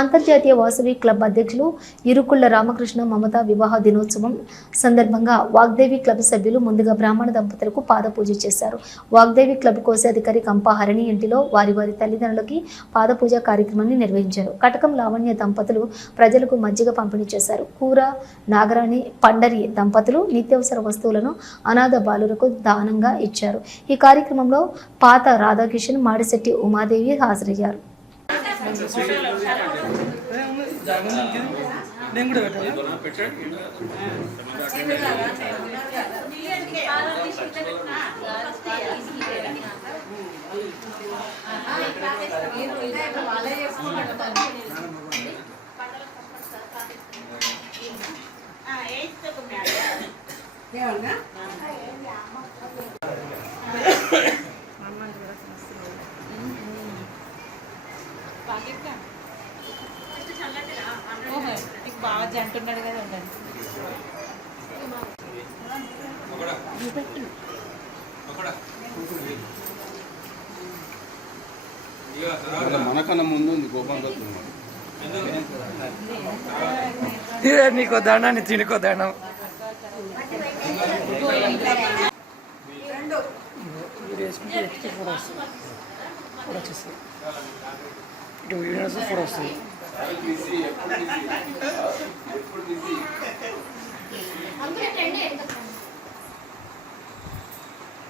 అంతర్జాతీయ వాసవి క్లబ్ అధ్యక్షులు ఇరుకుళ్ల రామకృష్ణ మమత వివాహ దినోత్సవం సందర్భంగా వాగ్దేవి క్లబ్ సభ్యులు ముందుగా బ్రాహ్మణ దంపతులకు పాదపూజ చేశారు. వాగ్దేవి క్లబ్ కోశాధికారి కంపాహరణి ఇంటిలో వారి తల్లిదండ్రులకి పాదపూజ కార్యక్రమాన్ని నిర్వహించారు. కటకం లావణ్య దంపతులు ప్రజలకు మజ్జిగ పంపిణీ చేశారు. కూర నాగరాణి పండరి దంపతులు నిత్యావసర వస్తువులను అనాథ బాలులకు దానంగా ఇచ్చారు. ఈ కార్యక్రమంలో పాత రాధాకిషన్, మాడిశెట్టి ఉమాదేవి హాజరయ్యారు. బాగా జంటున్నాడు కదా ఉండండి. మనకన్నా ముందు ఉంది గోపాల్ నీకో దండాన్ని తినుకో దండం. ఇటు యూనివర్సిటీ ఫోర్ వస్తుంది.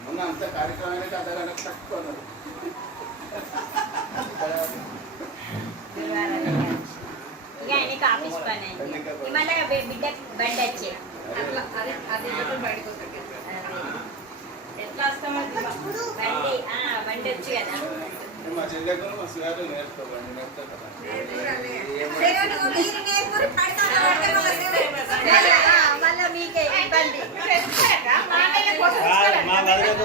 మొన్న అంత కార్యక్రమానికి అదన తక్కువన్నారు. ఇక ఆయనకి ఆఫీస్ పని ఇవాళ బిడ్డ బండి వచ్చే ఎట్లా వస్తామండి బండి వచ్చి కదా మా చెల్లెకు మా సిగారు నేర్చుకోవాలి మా బతుకు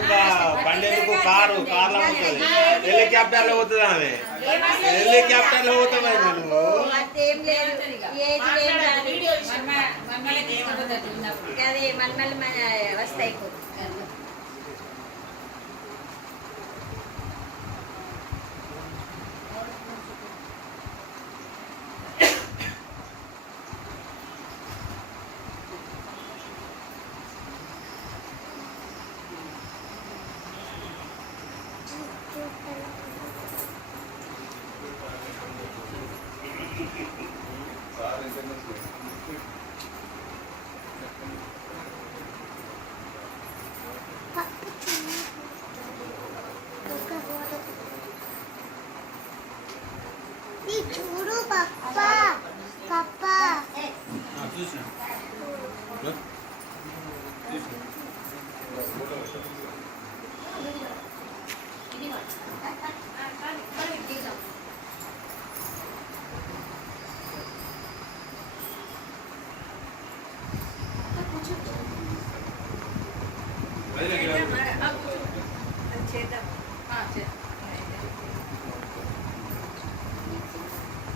బండెందుకు కార్లో పోతుంది, హెలికాప్టర్లో పోతుంది. ఆమె హెలికాప్టర్లో పోతామని నువ్వు వస్తాయి. చూడు పప్పా పప్పా చూసిన